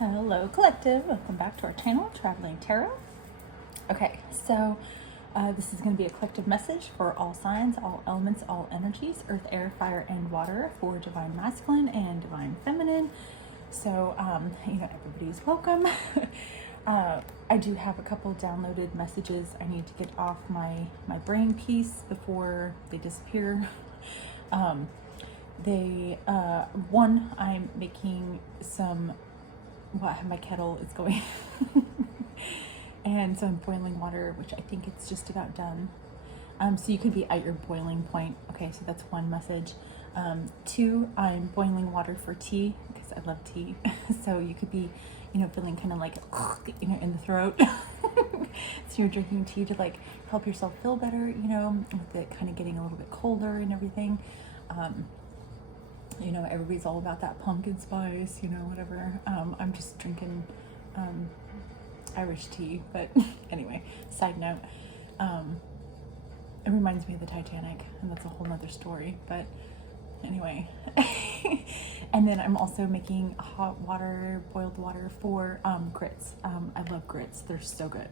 Hello Collective, welcome back to our channel, Traveling Tarot. Okay, so this is going to be a collective message for all signs, all elements, all energies, earth, air, fire, and water for divine masculine and divine feminine. So, everybody's welcome. I do have a couple downloaded messages I need to get off my brain piece before they disappear. I'm making some, my kettle is going and so I'm boiling water, which I think it's just about done. So you could be at your boiling point. Okay, so that's one message. Two, I'm boiling water for tea because I love tea. So you could be, feeling kind of like, in the throat. So you're drinking tea to like help yourself feel better, with it kind of getting a little bit colder and everything. Everybody's all about that pumpkin spice, whatever. I'm just drinking Irish tea, but anyway, side note, it reminds me of the Titanic, and that's a whole nother story, but anyway. And then I'm also making hot water, boiled water for grits. I love grits, they're so good.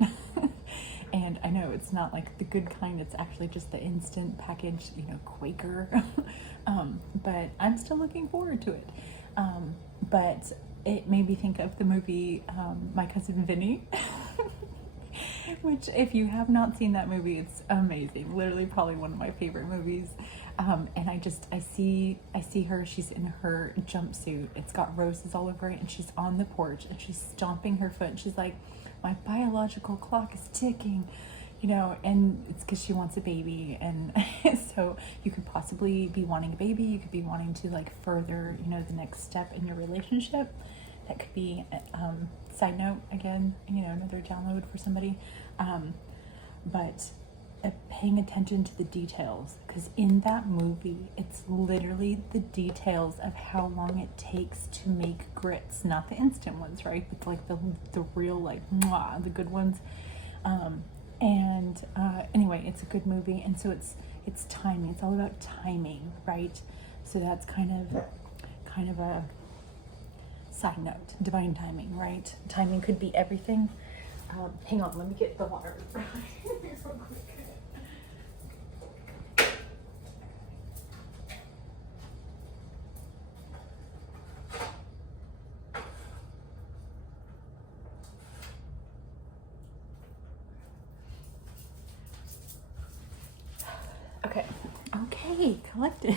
And I know it's not like the good kind, it's actually just the instant package, Quaker. But I'm still looking forward to it. But it made me think of the movie My Cousin Vinny. Which, if you have not seen that movie, it's amazing. Literally probably one of my favorite movies. And I see her, she's in her jumpsuit. It's got roses all over it, and she's on the porch and she's stomping her foot and she's like, my biological clock is ticking, and it's because she wants a baby. And so you could possibly be wanting a baby. You could be wanting to like further, the next step in your relationship. That could be, side note again, another download for somebody. But paying attention to the details, because in that movie, it's literally the details of how long it takes to make grits, not the instant ones, right? But like the real, like, mwah, the good ones. Anyway, it's a good movie. And so it's timing. It's all about timing, right? So that's kind of a side note, divine timing, right? Timing could be everything. Hang on, let me get the water real quick. Okay, collected.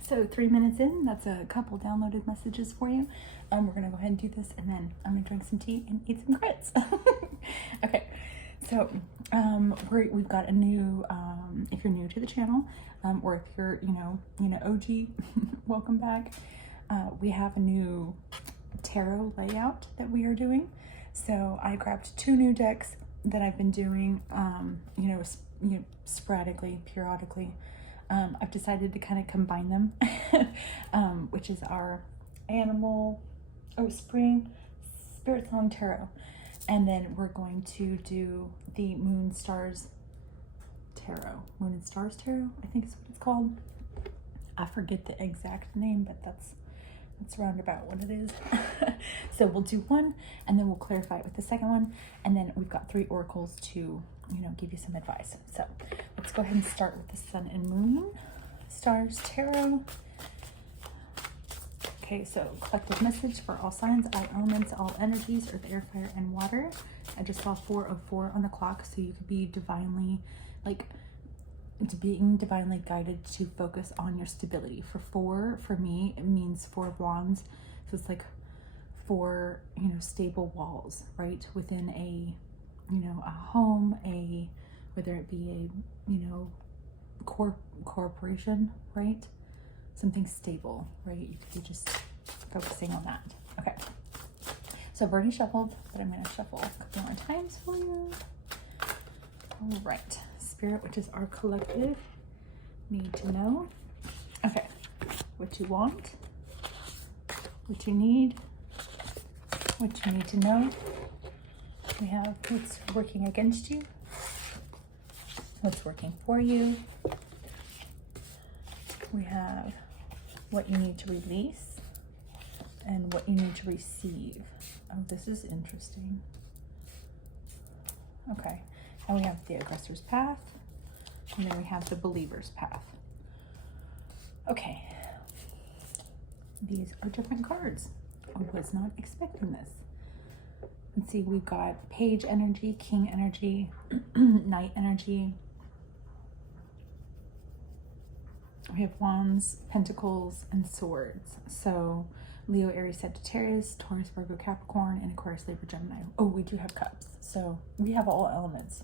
So 3 minutes in, that's a couple downloaded messages for you. We're gonna go ahead and do this, and then I'm gonna drink some tea and eat some grits. Okay, so we've got a new, if you're new to the channel, or if you're OG, welcome back. We have a new tarot layout that we are doing. So I grabbed 2 new decks that I've been doing, sporadically, periodically. I've decided to kind of combine them, which is our Spring Spirit Song Tarot. And then we're going to do the Moon Stars Tarot. Moon and Stars Tarot, I think is what it's called. I forget the exact name, but that's roundabout what it is. So we'll do one, and then we'll clarify it with the second one, and then we've got 3 oracles to give you some advice. So let's go ahead and start with the Sun and Moon Stars Tarot. Okay, so collective message for all signs, all elements, all energies, earth, air, fire, and water. I just saw 4:04 on the clock, so you could be divinely, being divinely guided to focus on your stability. For 4, for me, it means 4 of Wands. So it's like 4, stable walls, right? Within a home, whether it be a corporation, right? Something stable, right? You could be just focusing on that. Okay. So I've already shuffled, but I'm going to shuffle a couple more times for you. All right. Spirit, which is our collective, need to know. Okay. What you want, what you need, what you need to know. We have what's working against you, what's working for you. We have what you need to release, and what you need to receive. Oh, this is interesting. Okay, and we have the aggressor's path, and then we have the believer's path. Okay, these are different cards. I was not expecting this. Let's see, we've got page energy, king energy, knight energy. We have wands, pentacles, and swords. So Leo, Aries, Sagittarius, Taurus, Virgo, Capricorn, and Aquarius, Libra, Gemini. Oh, we do have cups. So we have all elements.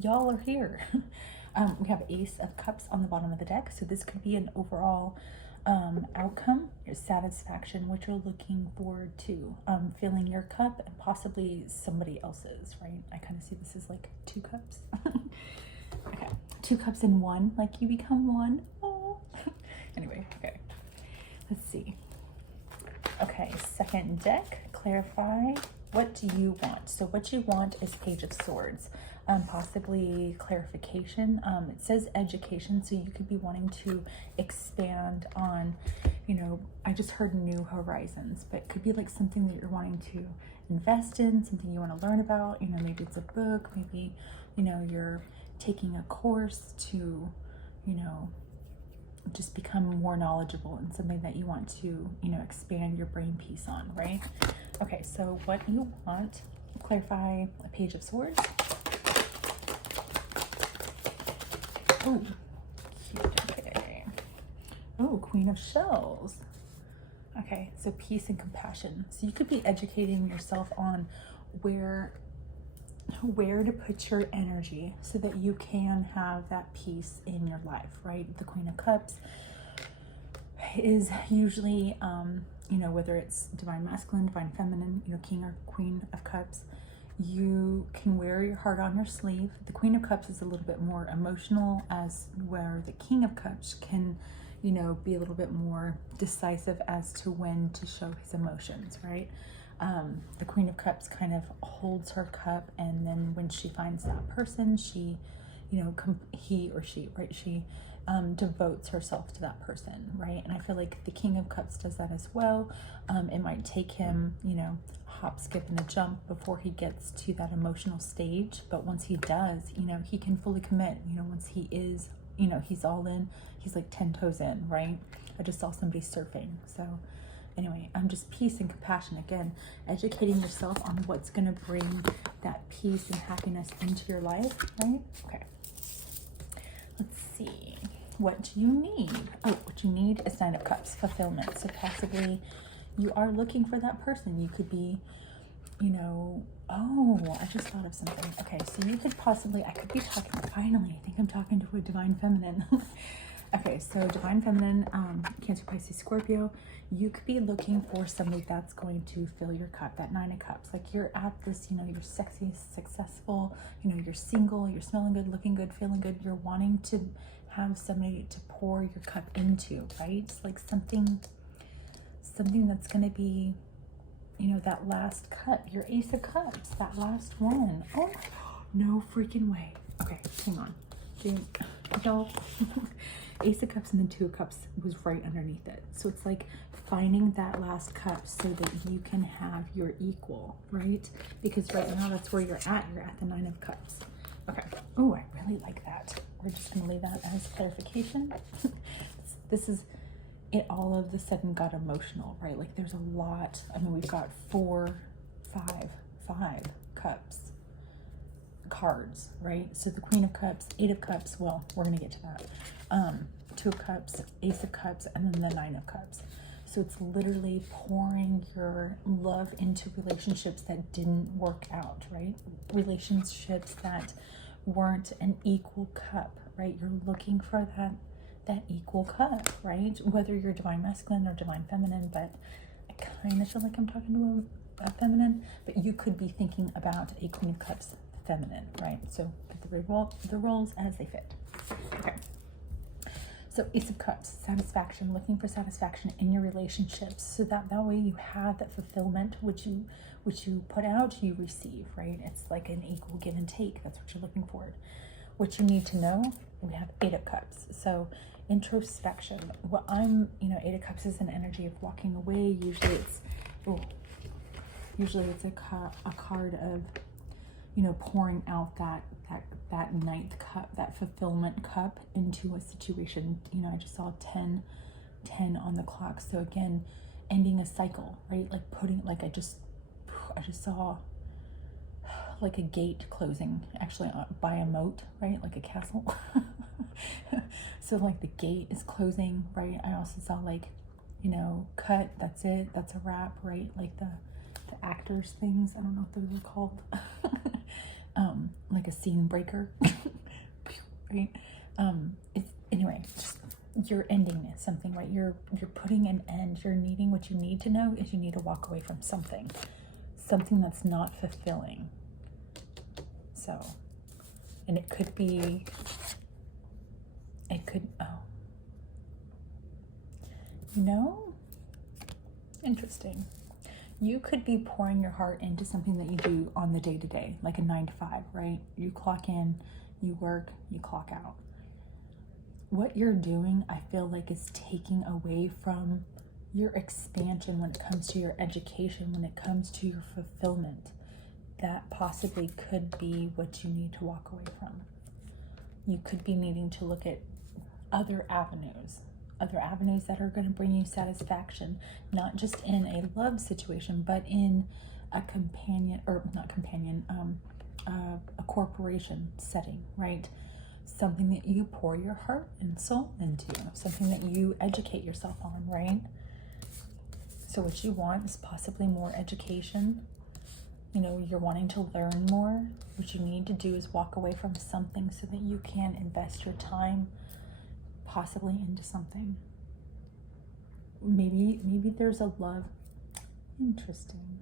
Y'all are here. We have Ace of Cups on the bottom of the deck. So this could be an overall outcome, your satisfaction, what you're looking forward to, filling your cup and possibly somebody else's, right? I kind of see this as like 2 cups. Okay, 2 cups in one, like you become one. Oh. Anyway, okay, let's see. Okay, second deck, clarify, what do you want? So what you want is Page of Swords. Possibly clarification. It says education, so you could be wanting to expand on, you know, I just heard new horizons, but it could be like something that you're wanting to invest in, something you want to learn about. You know, maybe it's a book, maybe, you know, you're taking a course to, you know, just become more knowledgeable in something that you want to, you know, expand your brain piece on, right? Okay, so what you want, clarify a Page of Swords. Oh, cute. Okay. Oh, Queen of Shells. Okay, so peace and compassion. So you could be educating yourself on where to put your energy so that you can have that peace in your life, right? The Queen of Cups is usually, you know, whether it's divine masculine, divine feminine, you know, King or Queen of Cups, you can wear your heart on your sleeve. The Queen of Cups is a little bit more emotional, as where the King of Cups can, you know, be a little bit more decisive as to when to show his emotions, right? The Queen of Cups kind of holds her cup, and then when she finds that person, she, you know, he or she, right? She devotes herself to that person, right? And I feel like the King of Cups does that as well. It might take him, you know, hop, skip, and a jump before he gets to that emotional stage. But once he does, you know, he can fully commit. You know, once he is, you know, he's all in, he's like 10 toes in, right? I just saw somebody surfing. So anyway, just peace and compassion. Again, educating yourself on what's going to bring that peace and happiness into your life, right? Okay. Let's see. What do you need? Oh, what you need is Nine of Cups, fulfillment. So possibly you are looking for that person. You could be, you know, oh, I just thought of something. Okay, so you could possibly, I could be talking, finally, I think I'm talking to a divine feminine. Okay, so divine feminine, Cancer, Pisces, Scorpio, you could be looking for somebody that's going to fill your cup, that Nine of Cups. Like you're at this, you know, you're sexy, successful, you know, you're single, you're smelling good, looking good, feeling good. You're wanting to have somebody to pour your cup into, right? Like something that's going to be, you know, that last cup, your Ace of Cups, that last one. Oh, no freaking way. Okay, hang on. Dude, y'all. Ace of Cups and then Two of Cups was right underneath it. So it's like finding that last cup so that you can have your equal, right? Because right now that's where you're at. You're at the Nine of Cups. Okay. Oh, I really like that. We're just going to leave that as clarification. This is, it all of a sudden got emotional, right? Like there's a lot. I mean, we've got five cups. Cards, right? So the Queen of Cups, Eight of Cups, well, we're going to get to that. Two of Cups, Ace of Cups, and then the Nine of Cups. So it's literally pouring your love into relationships that didn't work out, right? Relationships that weren't an equal cup, right? You're looking for that equal cup, right? Whether you're divine masculine or divine feminine, but I kind of feel like I'm talking to a feminine, but you could be thinking about a Queen of Cups feminine, right? So put the roles as they fit. Okay. So Ace of Cups, satisfaction, looking for satisfaction in your relationships, so that way you have that fulfillment, which you put out, you receive, right? It's like an equal give and take. That's what you're looking for. what you need to know, we have Eight of Cups. So introspection. What I'm, Eight of Cups is an energy of walking away. Usually it's a card of, pouring out that ninth cup, that fulfillment cup into a situation. I just saw 10 on the clock. So again, ending a cycle, right? Like I just saw like a gate closing, actually by a moat, right? Like a castle. So like the gate is closing, right? I also saw like, cut, that's it, that's a wrap, right? Like the actors things, I don't know what those are called. Like a scene breaker. Right? Anyway, just you're ending something, right? You're putting an end. You're needing, what you need to know is you need to walk away from something that's not fulfilling. So, and it could, interesting. You could be pouring your heart into something that you do on the day-to-day, like a 9 to 5, right? You clock in, you work, you clock out. What you're doing, I feel like, is taking away from your expansion when it comes to your education, when it comes to your fulfillment. That possibly could be what you need to walk away from. You could be needing to look at other avenues that are going to bring you satisfaction, not just in a love situation, but in a a corporation setting, right? Something that you pour your heart and soul into, something that you educate yourself on, right? So what you want is possibly more education. You're wanting to learn more. What you need to do is walk away from something so that you can invest your time possibly into something. Maybe there's a love. Interesting.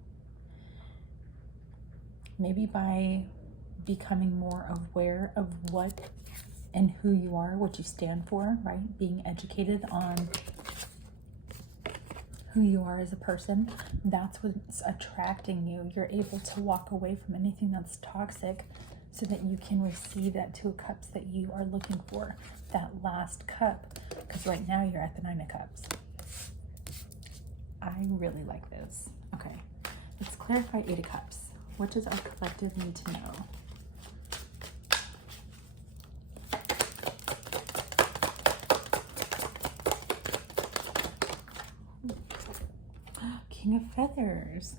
Maybe by becoming more aware of what and who you are, what you stand for, right? Being educated on who you are as a person, that's what's attracting you. You're able to walk away from anything that's toxic so that you can receive that 2 of Cups that you are looking for, that last cup, because right now you're at the 9 of Cups. I really like this. Okay, let's clarify 8 of Cups. What does our collective need to know? King of Feathers.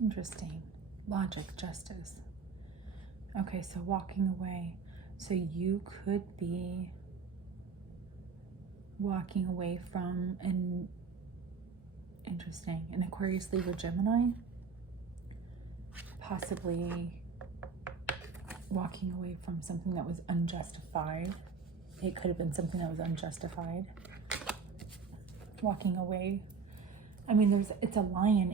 Interesting. Logic, justice. Okay, so walking away. So you could be walking away from an Aquarius, Libra, Gemini. Possibly walking away from something that was unjustified. It could have been something that was unjustified. Walking away. I mean, it's a lion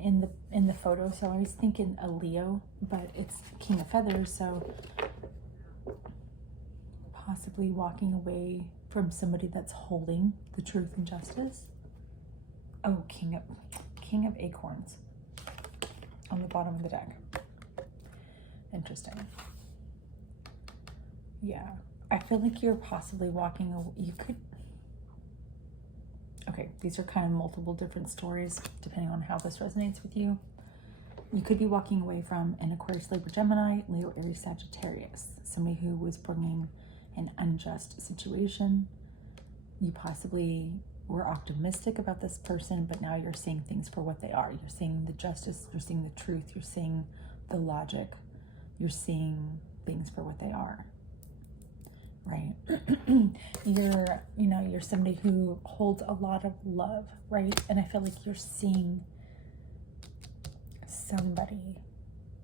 in the photo, so I was thinking a Leo, but it's King of Feathers, so possibly walking away from somebody that's holding the truth and justice. Oh, King of Acorns on the bottom of the deck. Interesting. Yeah, I feel like you're possibly walking away. You could. Okay, these are kind of multiple different stories depending on how this resonates with you. You could be walking away from an Aquarius, Libra, Gemini, Leo, Aries, Sagittarius. Somebody who was bringing an unjust situation. You possibly were optimistic about this person, but now you're seeing things for what they are. You're seeing the justice, you're seeing the truth, you're seeing the logic, you're seeing things for what they are. Right? You're somebody who holds a lot of love, right? And I feel like you're seeing somebody,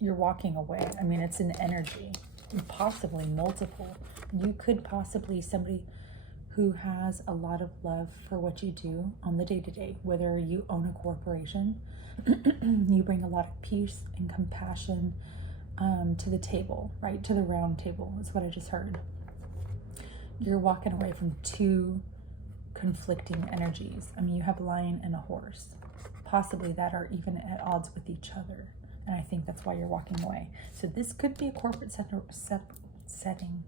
you're walking away. I mean, it's an energy, possibly multiple. You could possibly somebody who has a lot of love for what you do on the day-to-day, whether you own a corporation, you bring a lot of peace and compassion to the table, right? To the round table is what I just heard. You're walking away from 2 conflicting energies. I mean, you have a lion and a horse, possibly that are even at odds with each other. And I think that's why you're walking away. So this could be a corporate setting,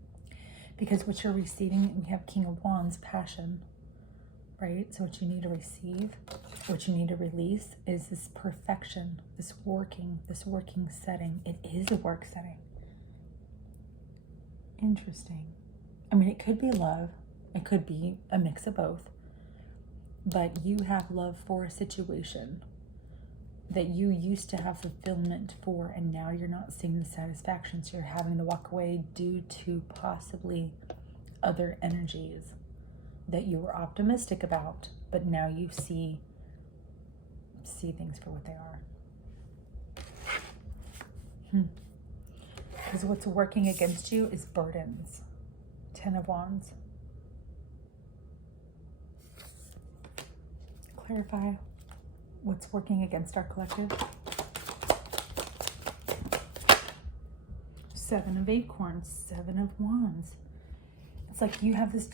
Because what you're receiving, we have King of Wands, passion, right? So what you need to receive, what you need to release is this perfection, this working setting. It is a work setting. Interesting. I mean, it could be love. It could be a mix of both. But you have love for a situation that you used to have fulfillment for, and now you're not seeing the satisfaction, so you're having to walk away due to possibly other energies that you were optimistic about, but now you see things for what they are. Because what's working against you is burdens. 10 of Wands. Clarify what's working against our collective. 7 of Acorns, 7 of Wands. It's like you have this,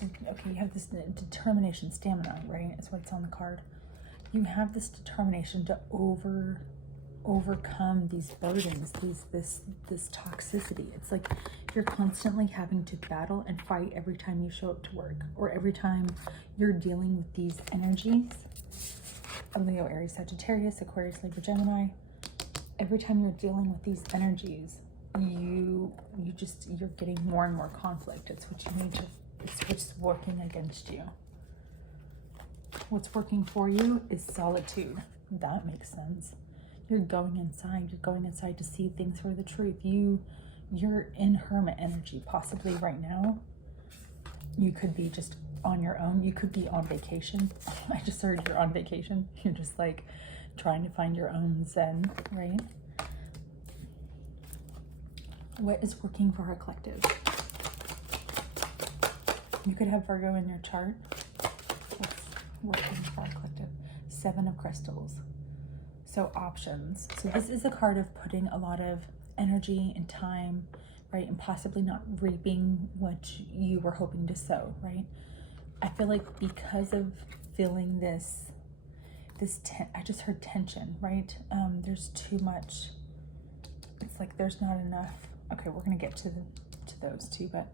you have this determination, stamina, right? It's what's on the card. You have this determination to overcome these burdens, this toxicity. It's like you're constantly having to battle and fight every time you show up to work, or every time you're dealing with these energies. Leo, Aries, Sagittarius, Aquarius, Libra, Gemini. Every time you're dealing with these energies, you're getting more and more conflict. It's what you need to, it's what's working against you. What's working for you is solitude. That makes sense. You're going inside to see things for the truth. You're in hermit energy, possibly right now. You could be just on your own. You could be on vacation. I just heard you're on vacation. You're just like trying to find your own zen, right? What is working for our collective? You could have Virgo in your chart. What's working for our collective? 7 of Crystals. So options. So this is a card of putting a lot of energy and time, right? And possibly not reaping what you were hoping to sow, right? I feel like because of feeling this I just heard tension, right? There's too much. It's like there's not enough. Okay, we're gonna get to those too, but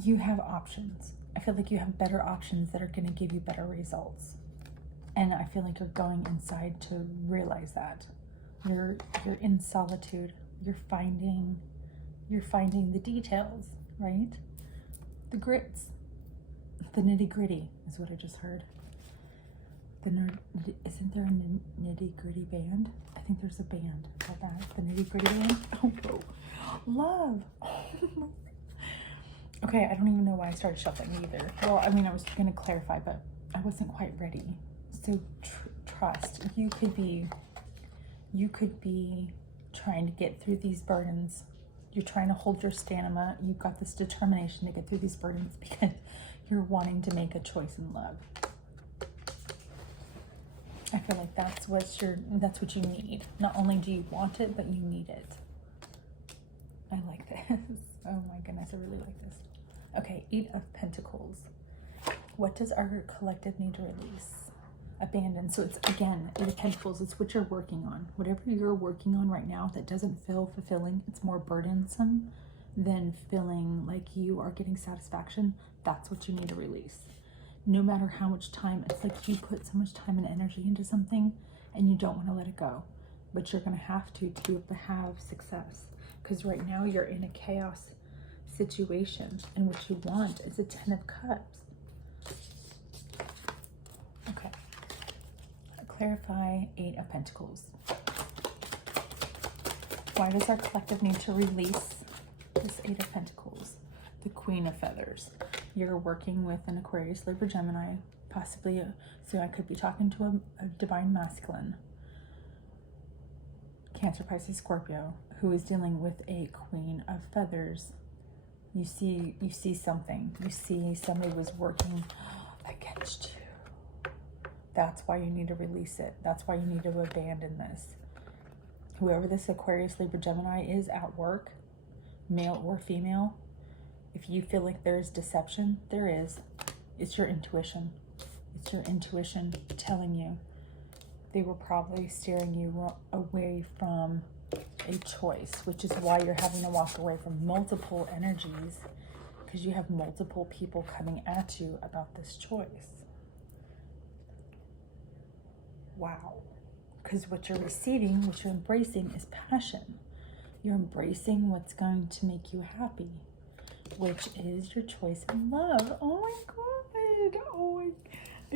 you have options. I feel like you have better options that are gonna give you better results. And I feel like you're going inside to realize that. You're in solitude. You're finding the details, right? The grits, the nitty gritty is what I just heard. Isn't there a nitty gritty band? I think there's a band called that. The nitty gritty band. Oh, whoa. Love. Okay, I don't even know why I started shuffling either. Well, I mean, I was going to clarify, but I wasn't quite ready. So trust. You could be trying to get through these burdens. You're trying to hold your stamina. You've got this determination to get through these burdens because you're wanting to make a choice in love. I feel like that's what you need. Not only do you want it, but you need it. I like this. Oh my goodness, I really like this. Okay, 8 of Pentacles. What does our collective need to release? Abandon. So it's, again, 8 of Pentacles. It's what you're working on. Whatever you're working on right now that doesn't feel fulfilling, it's more burdensome than feeling like you are getting satisfaction. That's what you need to release. No matter how much time, it's like you put so much time and energy into something and you don't want to let it go. But you're going to have to be able to have success. Because right now you're in a chaos situation. And what you want is a 10 of Cups. Okay. Clarify 8 of Pentacles. Why does our collective need to release this 8 of Pentacles? The Queen of Feathers. You're working with an Aquarius, Libra, Gemini, possibly, so I could be talking to a divine masculine, Cancer, Pisces, Scorpio, who is dealing with a Queen of Feathers. You see something. You see somebody was working against you. That's why you need to release it. That's why you need to abandon this. Whoever this Aquarius, Libra, Gemini is at work, male or female, if you feel like there's deception, there is. It's your intuition. It's your intuition telling you. They were probably steering you away from a choice, which is why you're having to walk away from multiple energies, because you have multiple people coming at you about this choice. Wow. Because what you're receiving, what you're embracing is passion. You're embracing what's going to make you happy, which is your choice in love. Oh my God. Oh my,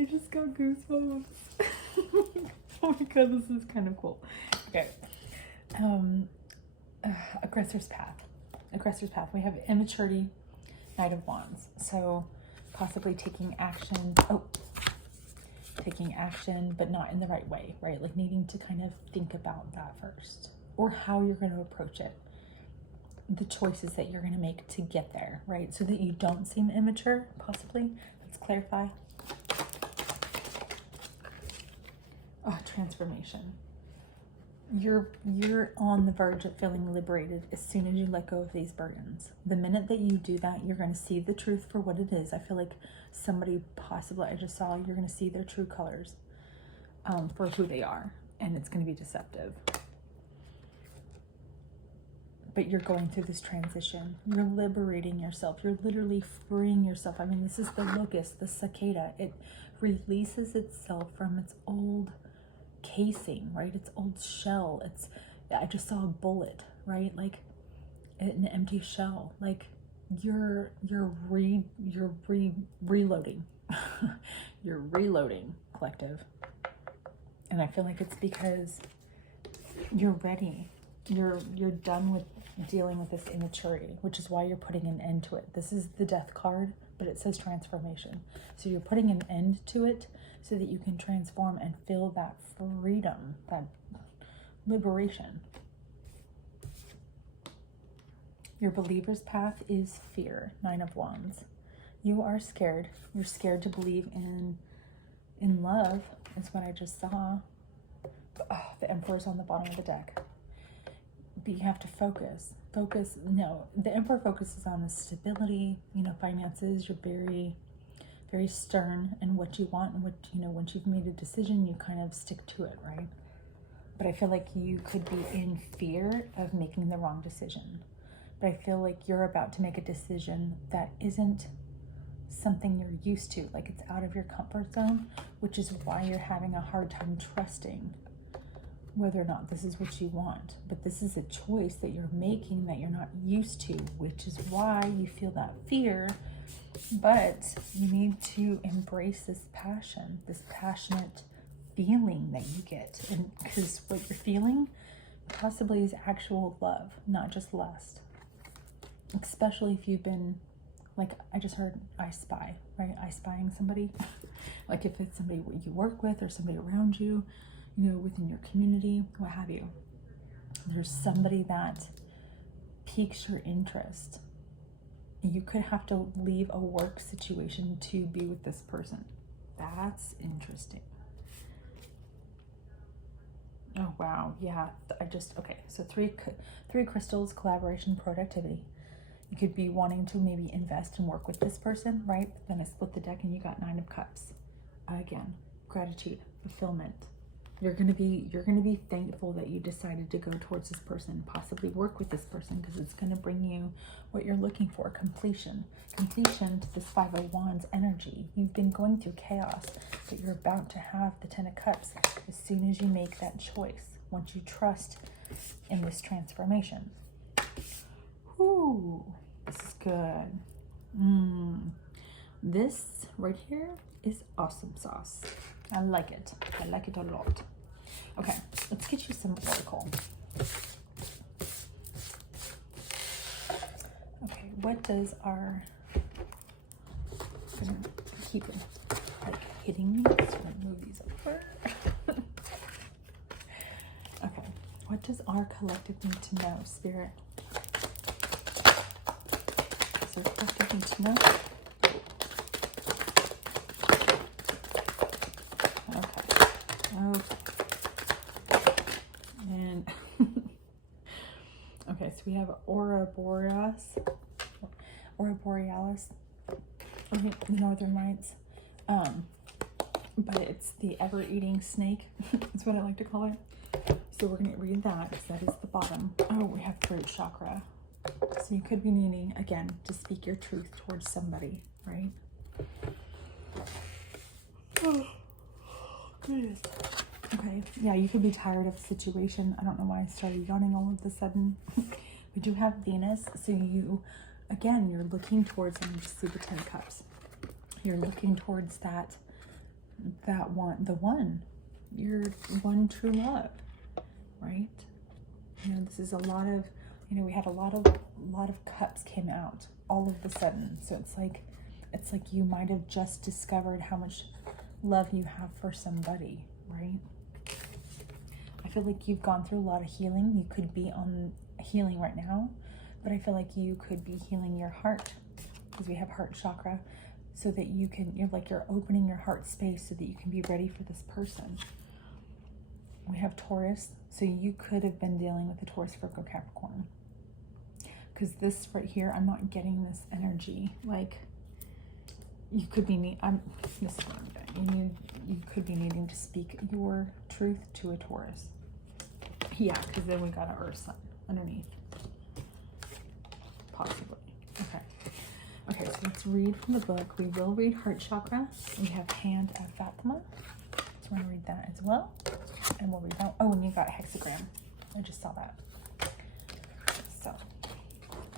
I just got goosebumps. Oh my God, this is kind of cool. Okay. Aggressor's path. Aggressor's path. We have immaturity, Knight of Wands. So possibly taking action. Taking action, but not in the right way, right? Like needing to kind of think about that first, or how you're going to approach it, the choices that you're going to make to get there, right? So that you don't seem immature, possibly. Let's clarify. Oh, transformation. You're on the verge of feeling liberated as soon as you let go of these burdens. The minute that you do that, you're going to see the truth for what it is. I feel like somebody possibly, I just saw, you're going to see their true colors for who they are. And it's going to be deceptive. But you're going through this transition. You're liberating yourself. You're literally freeing yourself. I mean, this is the locust, the cicada. It releases itself from its old casing, right? Its old shell. I just saw a bullet, right? Like an empty shell. Like you're reloading. You're reloading, collective. And I feel like it's because you're ready. You're done with dealing with this immaturity, which is why you're putting an end to it. This is the death card, but it says transformation. So you're putting an end to it so that you can transform and feel that freedom, that liberation. Your believer's path is fear, Nine of Wands. You are scared. You're scared to believe in love, is what I just saw. Oh, the Emperor's on the bottom of the deck. But you have to focus. No, the Emperor focuses on the stability, finances. You're very, very stern in what you want, and what, once you've made a decision, you kind of stick to it, right? But I feel like you could be in fear of making the wrong decision. But I feel like you're about to make a decision that isn't something you're used to, like it's out of your comfort zone, which is why you're having a hard time trusting whether or not this is what you want. But this is a choice that you're making that you're not used to, which is why you feel that fear. But you need to embrace this passion, this passionate feeling that you get. And because what you're feeling possibly is actual love, not just lust. Especially if you've been, like I just heard, I spy, right? I spying somebody. Like if it's somebody you work with or somebody around you, within your community, what have you. There's somebody that piques your interest. You could have to leave a work situation to be with this person. That's interesting. Oh, wow. Yeah. Okay. So three crystals, collaboration, productivity. You could be wanting to maybe invest and work with this person, right? But then I split the deck and you got Nine of Cups. Again, gratitude, fulfillment. You're gonna be thankful that you decided to go towards this person, possibly work with this person, because it's gonna bring you what you're looking for, completion. Completion to this Five of Wands energy. You've been going through chaos, but you're about to have the Ten of Cups as soon as you make that choice, once you trust in this transformation. Ooh, this is good. This right here is awesome sauce. I like it. I like it a lot. Okay, let's get you some oracle. Okay, what does our... I'm gonna keep it like hitting me. So I'm gonna move these over. Okay, what does our collective need to know, Spirit? Is there a collective need to know? Okay. And okay, so we have Aurora Borealis, the Northern Lights. but it's the ever-eating snake. That's what I like to call it. So we're going to read that because that is the bottom. Oh, we have throat chakra. So you could be needing, again, to speak your truth towards somebody, right? Oh, goodness. Okay, yeah, you could be tired of the situation. I don't know why I started yawning all of a sudden. We do have Venus, so you, again, you're looking towards, let me just see the 10 cups. You're looking towards that one, your one true love, right? You know, this is a lot of, you know, we had a lot of cups came out all of a sudden. So it's like you might have just discovered how much love you have for somebody, right? I feel like you've gone through a lot of healing. You could be on healing right now, but I feel like you could be healing your heart because we have heart chakra, so that you can, you're opening your heart space so that you can be ready for this person. We have Taurus, so you could have been dealing with the Taurus, Virgo, Capricorn. Because this right here, I'm not getting this energy. Like, you could be this is what I'm getting. You could be needing to speak your truth to a Taurus. Yeah, because then we got an Earth sign underneath. Possibly. Okay. Okay, so let's read from the book. We will read heart chakra. We have hand of Fatima. So we're going to read that as well. And we'll read that. Oh, and you got hexagram. I just saw that. So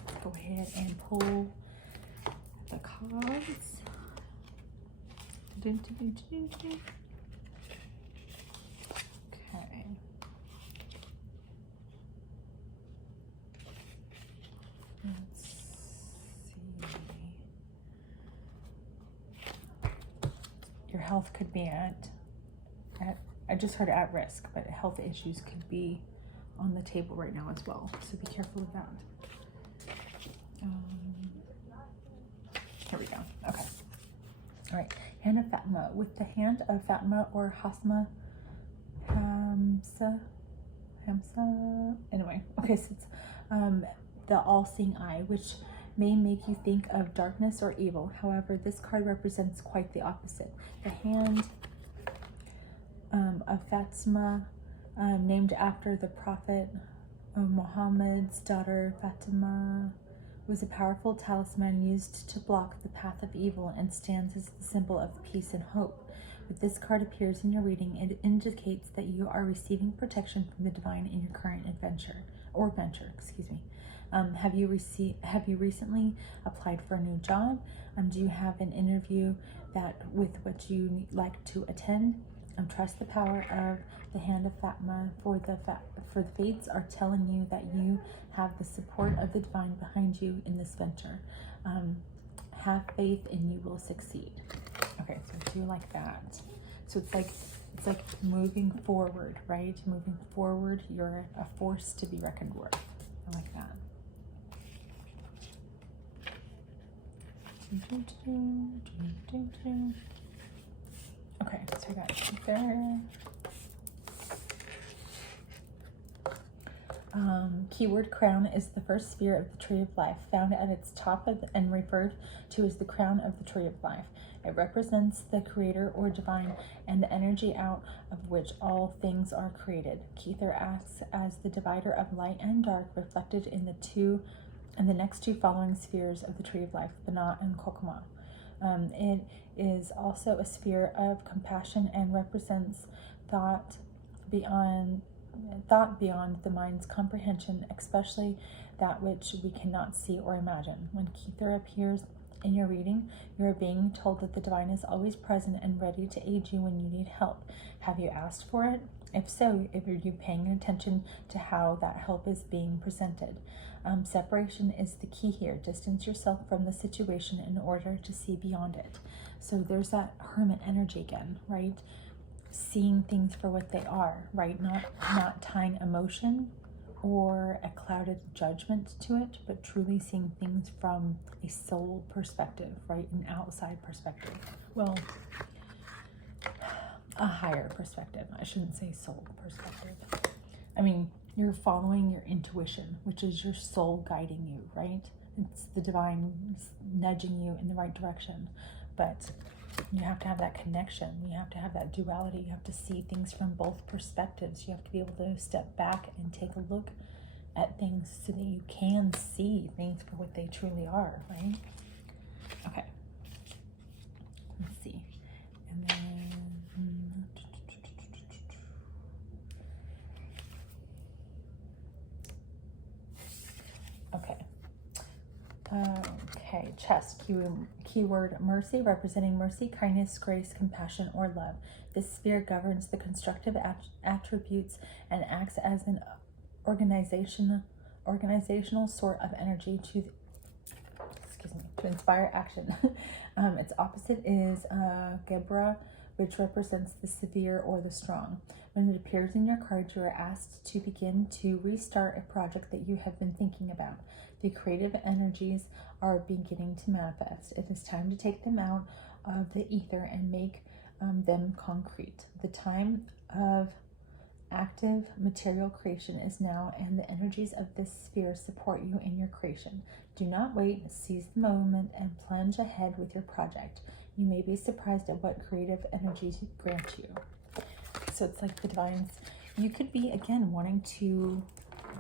let's go ahead and pull the cards. Okay. Let's see. Your health could be at I just heard at risk, but health issues could be on the table right now as well. So be careful of that. Here we go. Okay. All right. Hand of Fatima. With the hand of Fatima or Hasma, Hamsa. Anyway, okay. So it's the all-seeing eye, which may make you think of darkness or evil. However, this card represents quite the opposite. The hand of Fatima, named after the Prophet Muhammad's daughter Fatima, was a powerful talisman used to block the path of evil and stands as the symbol of peace and hope. If this card appears in your reading, it indicates that you are receiving protection from the divine in your current venture. Have you recently applied for a new job? Do you have an interview with which you like to attend? Trust the power of the hand of Fatima, for the fates are telling you that you have the support of the divine behind you in this venture. Have faith and you will succeed. Okay, so I do like that. So it's like moving forward, right? Moving forward, you're a force to be reckoned with. I like that. Okay, so I got there. Keyword crown is the first sphere of the tree of life, found at its top and referred to as the crown of the tree of life. It represents the creator or divine and the energy out of which all things are created. Kether acts as the divider of light and dark, reflected in the next two following spheres of the tree of life, Banat and Kokma. It is also a sphere of compassion and represents thought beyond the mind's comprehension, especially that which we cannot see or imagine. When Kether appears in your reading, you are being told that the divine is always present and ready to aid you when you need help. Have you asked for it? If so, are you paying attention to how that help is being presented? Separation is the key here. Distance yourself from the situation in order to see beyond it. So there's that hermit energy again, right? Seeing things for what they are, right? Not tying emotion or a clouded judgment to it, but truly seeing things from a soul perspective, right? An outside perspective. Well, a higher perspective. I shouldn't say soul perspective. I mean, you're following your intuition, which is your soul guiding you, right? It's the divine nudging you in the right direction. But You have to have that connection. You have to have that duality. You have to see things from both perspectives. You have to be able to step back and take a look at things so that you can see things for what they truly are, right? Okay. Let's see. And then... Okay. Okay, chest, keyword mercy, representing mercy, kindness, grace, compassion, or love. This sphere governs the constructive attributes and acts as an organizational sort of energy to inspire action. Its opposite is Gebra, which represents the severe or the strong. When it appears in your card, you are asked to begin to restart a project that you have been thinking about. The creative energies are beginning to manifest. It is time to take them out of the ether and make them concrete. The time of active material creation is now, and the energies of this sphere support you in your creation. Do not wait, seize the moment and plunge ahead with your project. You may be surprised at what creative energies grant you. So it's like the divines. You could be, again, wanting to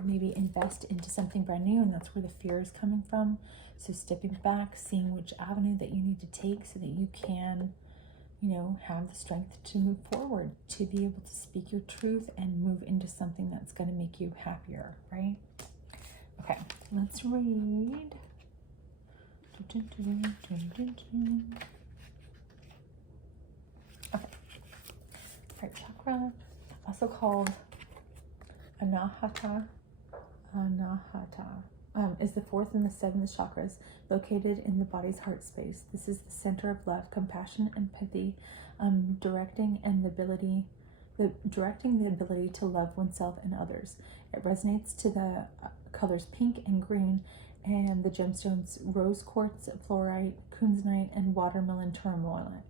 maybe invest into something brand new, and that's where the fear is coming from. So stepping back, seeing which avenue that you need to take so that you can, you know, have the strength to move forward, to be able to speak your truth and move into something that's going to make you happier, right? Okay, let's read. Okay, heart chakra, also called Anahata, is the fourth and the seventh chakras located in the body's heart space. This is the center of love, compassion, empathy, directing the ability to love oneself and others. It resonates to the colors pink and green, and the gemstones rose quartz, fluorite, kunzite, and watermelon tourmaline.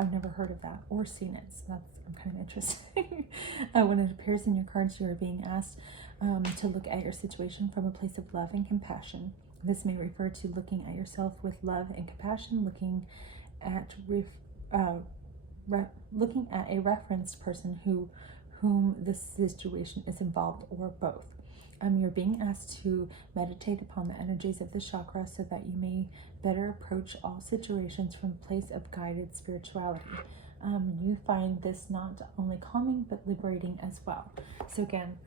I've never heard of that or seen it, so I'm kind of interested. When it appears in your cards, you are being asked to look at your situation from a place of love and compassion. This may refer to looking at yourself with love and compassion, looking at a referenced person whom this situation is involved, or both. You're being asked to meditate upon the energies of the chakra so that you may better approach all situations from a place of guided spirituality. You find this not only calming but liberating as well. So again,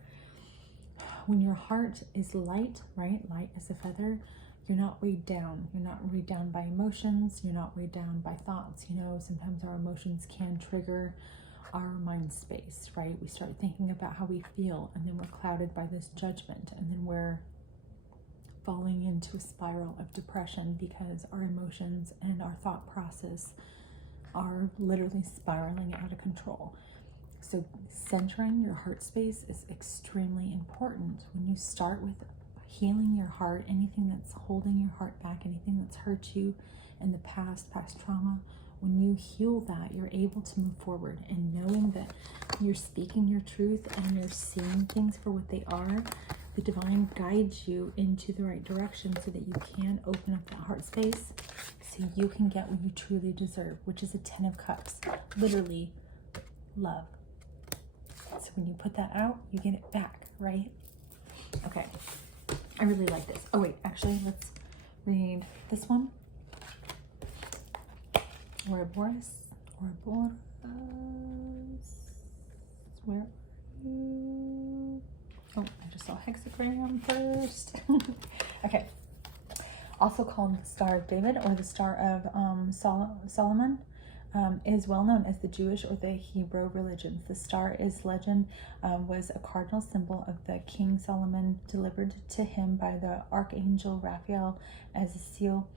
when your heart is light, right? Light as a feather, you're not weighed down. You're not weighed down by emotions. You're not weighed down by thoughts. You know, sometimes our emotions can trigger our mind space, right? We start thinking about how we feel, and then we're clouded by this judgment, and then we're falling into a spiral of depression because our emotions and our thought process are literally spiraling out of control. So centering your heart space is extremely important. When you start with healing your heart, anything that's holding your heart back, anything that's hurt you in the past trauma, when you heal that, you're able to move forward, and knowing that you're speaking your truth and you're seeing things for what they are, the divine guides you into the right direction so that you can open up that heart space so you can get what you truly deserve, which is a 10 of Cups, literally love. So when you put that out, you get it back, right? Okay, I really like this. Oh wait, actually, let's read this one. Ouroboros. Where are you? Oh, I just saw hexagram first. Okay. Also called the Star of David, or the Star of Solomon, is well known as the Jewish or the Hebrew religions. The star is legend, was a cardinal symbol of the King Solomon, delivered to him by the Archangel Raphael as a seal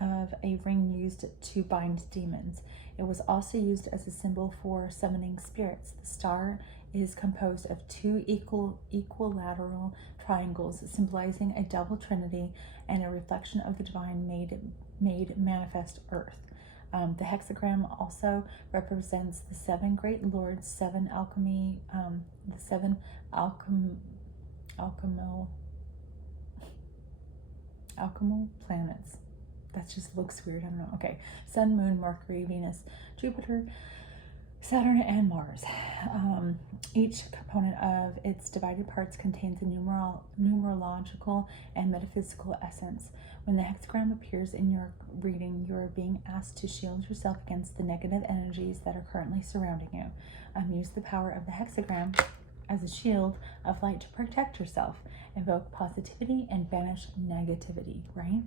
of a ring used to bind demons. It was also used as a symbol for summoning spirits. The star is composed of two equilateral triangles symbolizing a double trinity and a reflection of the divine made manifest earth. The hexagram also represents the seven great lords, seven the seven alchemical planets. that just looks weird. I don't know. Okay. Sun, Moon, Mercury, Venus, Jupiter, Saturn, and Mars. Each component of its divided parts contains a numerological and metaphysical essence. When the hexagram appears in your reading, you are being asked to shield yourself against the negative energies that are currently surrounding you. Use the power of the hexagram as a shield of light to protect yourself. Invoke positivity and banish negativity, right?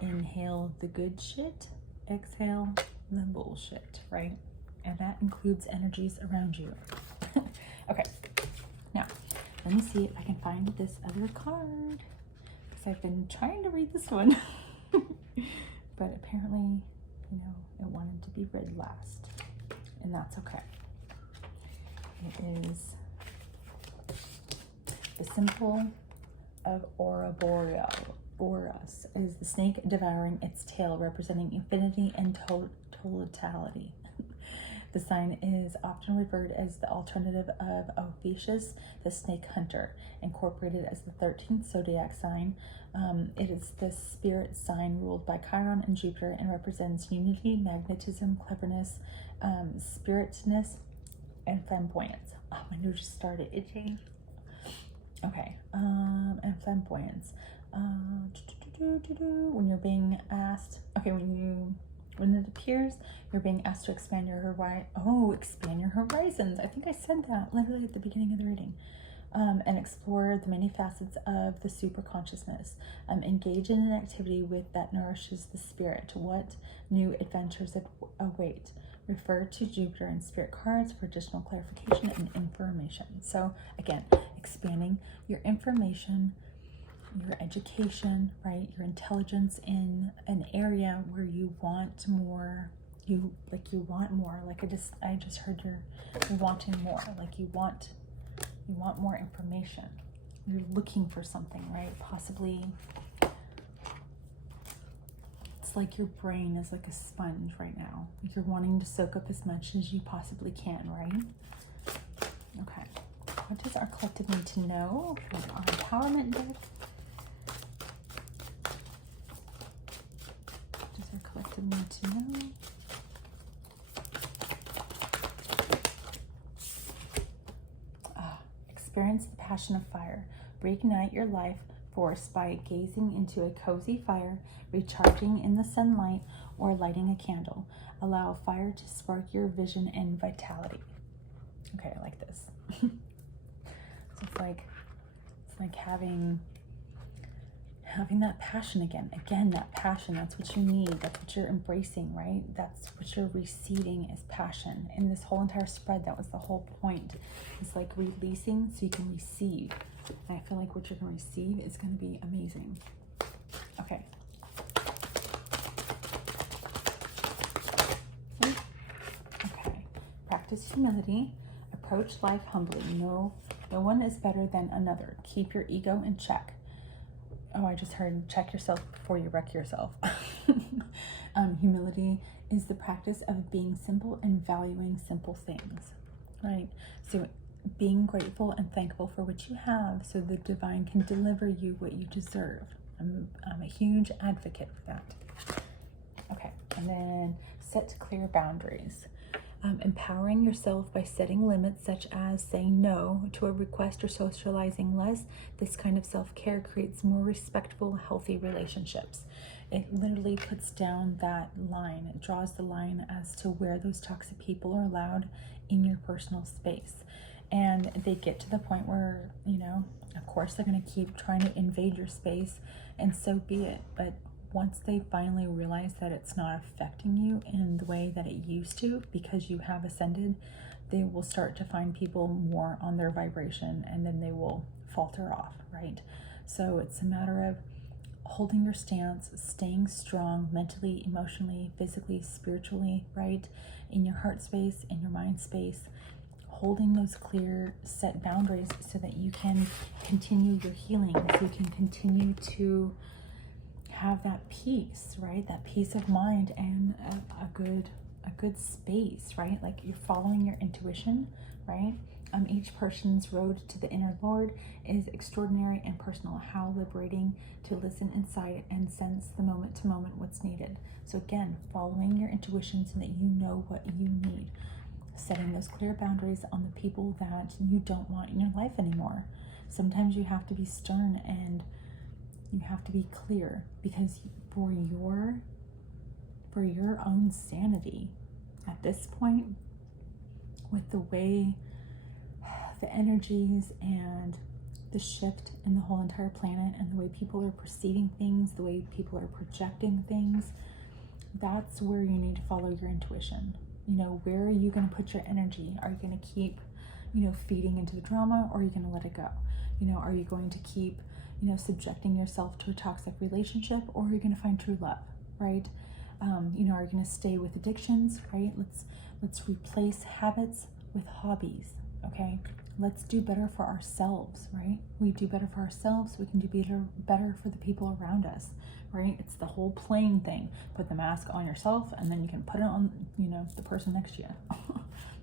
Inhale the good shit, exhale the bullshit, right? And that includes energies around you. Okay, now let me see if I can find this other card, because I've been trying to read this one, but apparently, you know, it wanted to be read last, and that's okay. It is the symbol of Aurora Borealis. It is the snake devouring its tail, representing infinity and totality. The sign is often referred as the alternative of Ophiuchus, the snake hunter, incorporated as the 13th zodiac sign. It is the spirit sign ruled by Chiron and Jupiter and represents unity, magnetism, cleverness, spiritness, and flamboyance. Oh, my nose just started itching. Okay, and flamboyance. When you're being asked, okay, when it appears, you're being asked to expand your horizons. I think I said that literally at the beginning of the reading. And explore the many facets of the super consciousness. Engage in an activity that nourishes the spirit. What new adventures await? Refer to Jupiter and Spirit cards for additional clarification and information. So again, expanding your information, your education, right? Your intelligence in an area where you want more. You want more. Like I just heard you're wanting more. Like you want more information. You're looking for something, right? Possibly it's like your brain is like a sponge right now. Like you're wanting to soak up as much as you possibly can, right? Okay. What does our collective need to know from our empowerment deck? What does our collective need to know? Experience the passion of fire. Reignite your life force by gazing into a cozy fire, recharging in the sunlight, or lighting a candle. Allow fire to spark your vision and vitality. Okay, I like this. So it's like having that passion again. Again, that passion, that's what you need. That's what you're embracing, right? That's what you're receiving is passion. In this whole entire spread, that was the whole point. It's like releasing so you can receive. And I feel like what you're going to receive is going to be amazing. Okay. Okay. Practice humility. Approach life humbly. No one is better than another. Keep your ego in check. Oh, I just heard check yourself before you wreck yourself. Humility is the practice of being simple and valuing simple things, right? So being grateful and thankful for what you have so the divine can deliver you what you deserve. I'm a huge advocate for that. Okay, and then set clear boundaries. Empowering yourself by setting limits, such as saying no to a request or socializing less. This kind of self-care creates more respectful, healthy relationships. It literally puts down that line. It draws the line as to where those toxic people are allowed in your personal space. And they get to the point where, you know, of course they're going to keep trying to invade your space, and so be it. But once they finally realize that it's not affecting you in the way that it used to because you have ascended, they will start to find people more on their vibration, and then they will falter off, right? So it's a matter of holding your stance, staying strong mentally, emotionally, physically, spiritually, right? In your heart space, in your mind space, holding those clear set boundaries so that you can continue your healing, so you can continue to have that peace, right? That peace of mind and a good space, right? Like you're following your intuition, right? Each person's road to the inner Lord is extraordinary and personal. How liberating to listen inside and sense the moment to moment what's needed. So again, following your intuition so that you know what you need. Setting those clear boundaries on the people that you don't want in your life anymore. Sometimes you have to be stern and you have to be clear, because for your own sanity at this point, with the way the energies and the shift in the whole entire planet and the way people are perceiving things, the way people are projecting things, that's where you need to follow your intuition. You know, where are you going to put your energy? Are you going to keep, feeding into the drama, or are you going to let it go? Are you going to keep, subjecting yourself to a toxic relationship, or are you going to find true love, right? Are you going to stay with addictions, right? Let's replace habits with hobbies, okay? Let's do better for ourselves, right? We do better for ourselves, we can do better for the people around us, right? It's the whole playing thing. Put the mask on yourself, and then you can put it on, the person next to you,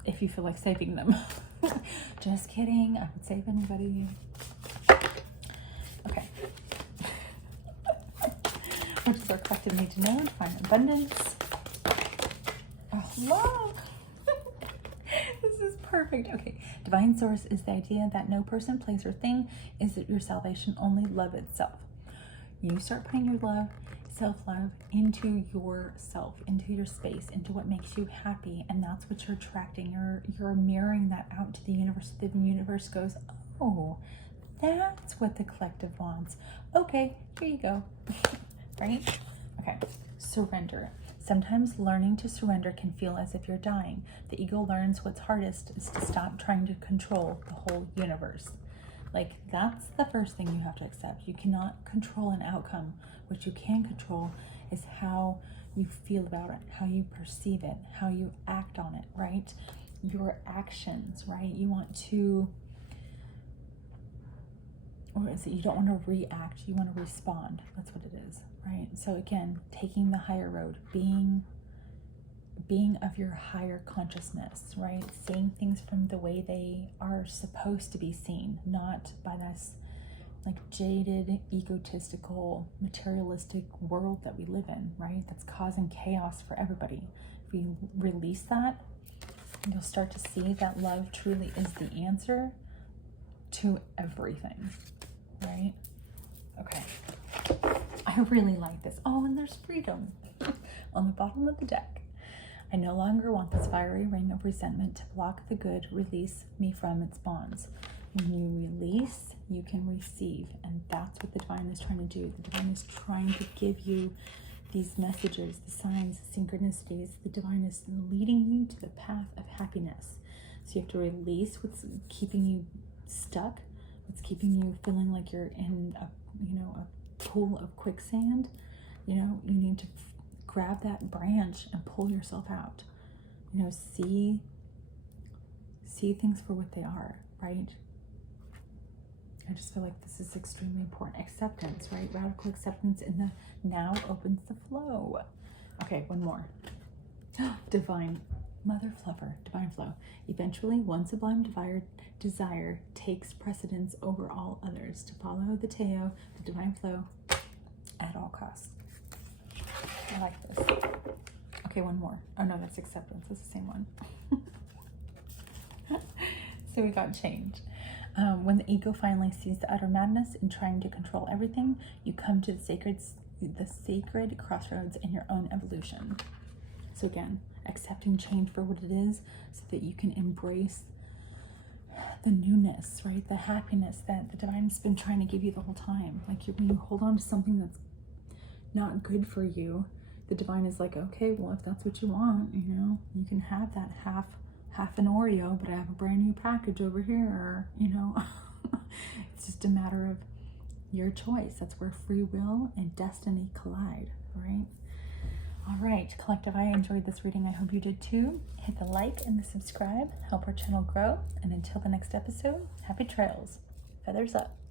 if you feel like saving them. Just kidding, I would save anybody. Okay. What does our collective need to know to find abundance? Oh, love. This is perfect. Okay. Divine source is the idea that no person, place, or thing is your salvation, only love itself. You start putting your love, self-love into yourself, into your space, into what makes you happy, and that's what you're attracting. You're mirroring that out to the universe. The universe goes, oh, that's what the collective wants. Okay, here you go. Right? Okay. Surrender. Sometimes learning to surrender can feel as if you're dying. The ego learns what's hardest is to stop trying to control the whole universe. Like, that's the first thing you have to accept. You cannot control an outcome. What you can control is how you feel about it, how you perceive it, how you act on it, right? Your actions, right? You want to, or is it you don't want to react, you want to respond. That's what it is, right? So again, taking the higher road, being of your higher consciousness, right? Seeing things from the way they are supposed to be seen, not by this like jaded, egotistical, materialistic world that we live in, right? That's causing chaos for everybody. If you release that, you'll start to see that love truly is the answer to everything, right? Okay. I really like this. Oh, and there's freedom on the bottom of the deck. I no longer want this fiery ring of resentment to block the good. Release me from its bonds. When you release, you can receive. And that's what the divine is trying to do. The divine is trying to give you these messages, the signs, the synchronicities. The divine is leading you to the path of happiness. So you have to release what's keeping you stuck, what's keeping you feeling like you're in a pool of quicksand. You need to grab that branch and pull yourself out. See things for what they are, right? I just feel like this is extremely important. Acceptance, right? Radical acceptance in the now opens the flow. Okay, one more. Divine mother fluffer, divine flow. Eventually, one sublime desire takes precedence over all others. To follow the Teo, the divine flow, at all costs. I like this. Okay, one more. Oh no, that's acceptance. It's the same one. So we got change. When the ego finally sees the utter madness in trying to control everything, you come to the sacred crossroads in your own evolution. So again, accepting change for what it is so that you can embrace the newness, right? The happiness that the divine's been trying to give you the whole time. Like when you hold on to something that's not good for you, the divine is like, okay, well, if that's what you want, you can have that half an Oreo, but I have a brand new package over here, It's just a matter of your choice. That's where free will and destiny collide, right? All right, collective, I enjoyed this reading. I hope you did too. Hit the like and the subscribe, help our channel grow. And until the next episode, happy trails. Feathers up.